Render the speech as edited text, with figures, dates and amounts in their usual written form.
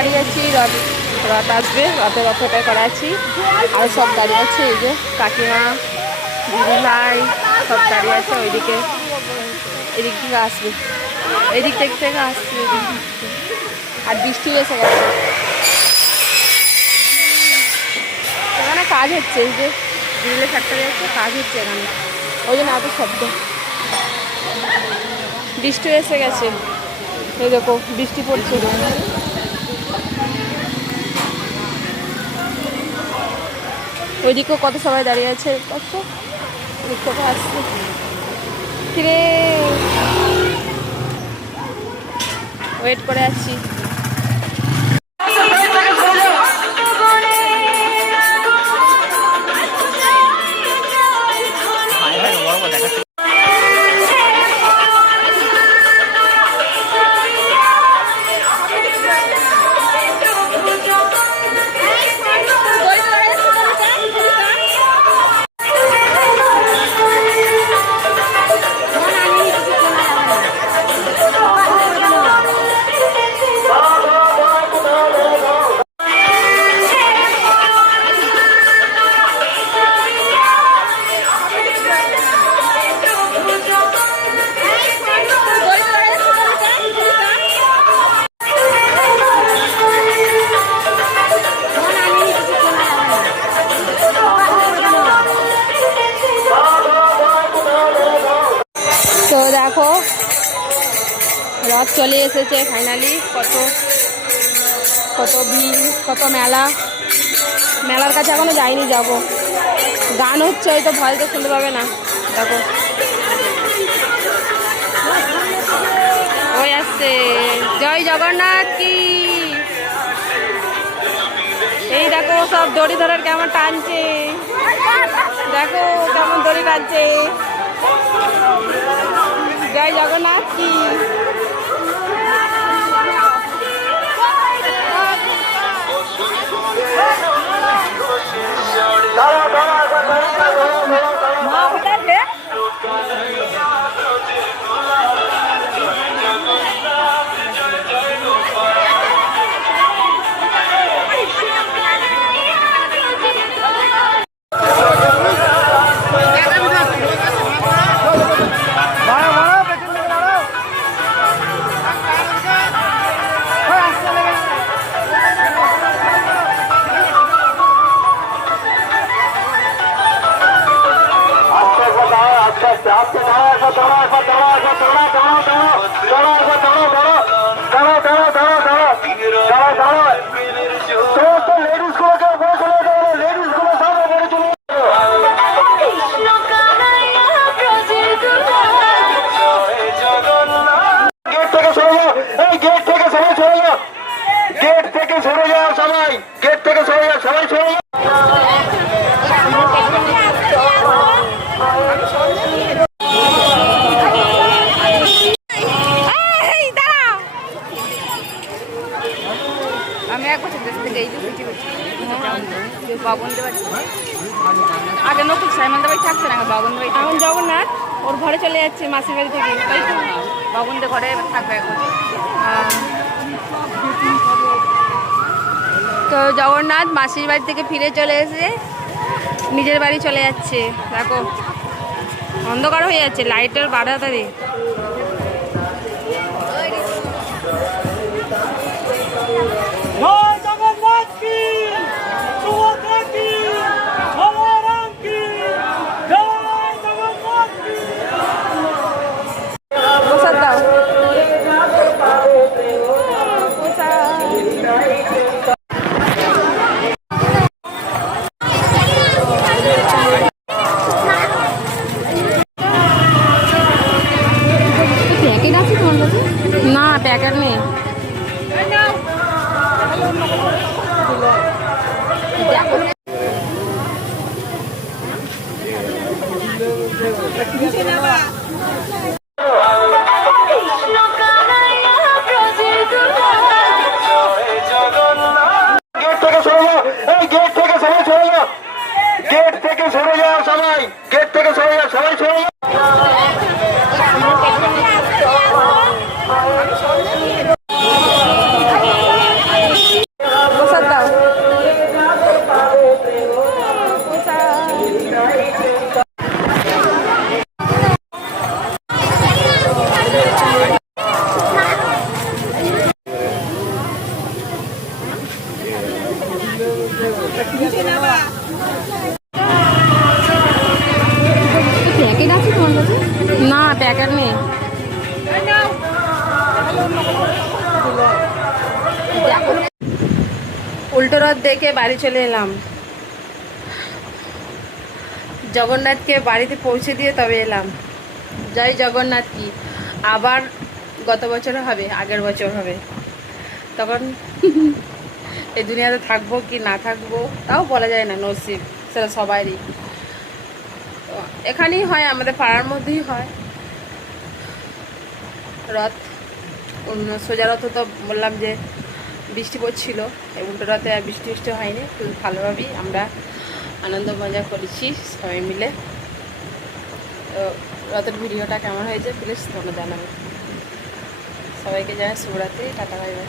দাঁড়িয়ে আছি, রথ আসবে, রথের অপেক্ষা করা আছি। আর সব দাঁড়িয়ে আছে, এই যে কাকিমা, দিদি ভাই সব দাঁড়িয়ে আছে। ওইদিকে এদিক থেকে আসবে, এদিক থেকে আসছে, আর বৃষ্টি এসে গেছে। এখানে কাজ হচ্ছে, এই যে গ্রিলের ফ্যাক্টরি আছে, কাজ হচ্ছে এখানে, ওই জন্য এত শব্দ। বৃষ্টি এসে গেছে, এই দেখো বৃষ্টি পড়ছে। ওইদিকেও কত সবাই দাঁড়িয়ে আছে, দেখতে আসছে। ফিরে ওয়েট করে আছি। তো দেখো রথ চলে এসেছে ফাইনালি। কত ভিড়, কত মেলার কাছে এখনো যাইনি, যাব। গান হচ্ছে, হয়তো ভয়েসটা শুনতে পাবে না। দেখো ওই আসছে, জয় জগন্নাথ কি। এই দেখো সব দড়ি ধরার কেমন টানছে, দেখো কেমন দড়ি টানছে। জয় জগন্নাথ কি। আগে নকুল সাইমন দাবাই থাকছে না, বাবন দাবাই এখন জগন্নাথ ওর ঘরে চলে যাচ্ছে মাসির বাড়ি থেকে, তাই তো বাবনদের ঘরে থাকবে এখন। তো জগন্নাথ মাসির বাড়ি থেকে ফিরে চলে এসে নিজের বাড়ি চলে যাচ্ছে। দেখো অন্ধকার হয়ে যাচ্ছে, লাইটের বাড়াতাড়ি। না প্যাকেট নেই। উল্টো রথ দেখে বাড়ি চলে এলাম। জগন্নাথকে বাড়িতে পৌঁছে দিয়ে তবে এলাম। জয় জগন্নাথ কি আবার গত বছর হবে, আগের বছর হবে, তখন এই দুনিয়াতে থাকবো কি না থাকবো তাও বলা যায় না, নসিব সেটা সবারই। তো এখানেই হয়, আমাদের পাড়ার মধ্যেই হয় রথ। সোজা রথ তো বললাম যে বৃষ্টি পড়ছিল, এই উল্টো রথে আর বৃষ্টি বৃষ্টি হয়নি, খুব ভালোভাবেই আমরা আনন্দ মজা করেছি সবাই মিলে। তো রথের ভিডিওটা কেমন হয়েছে প্লিজ তোমরা জানাবে। সবাইকে জানাই শুভরাত্রি, টাটা বাই বাই।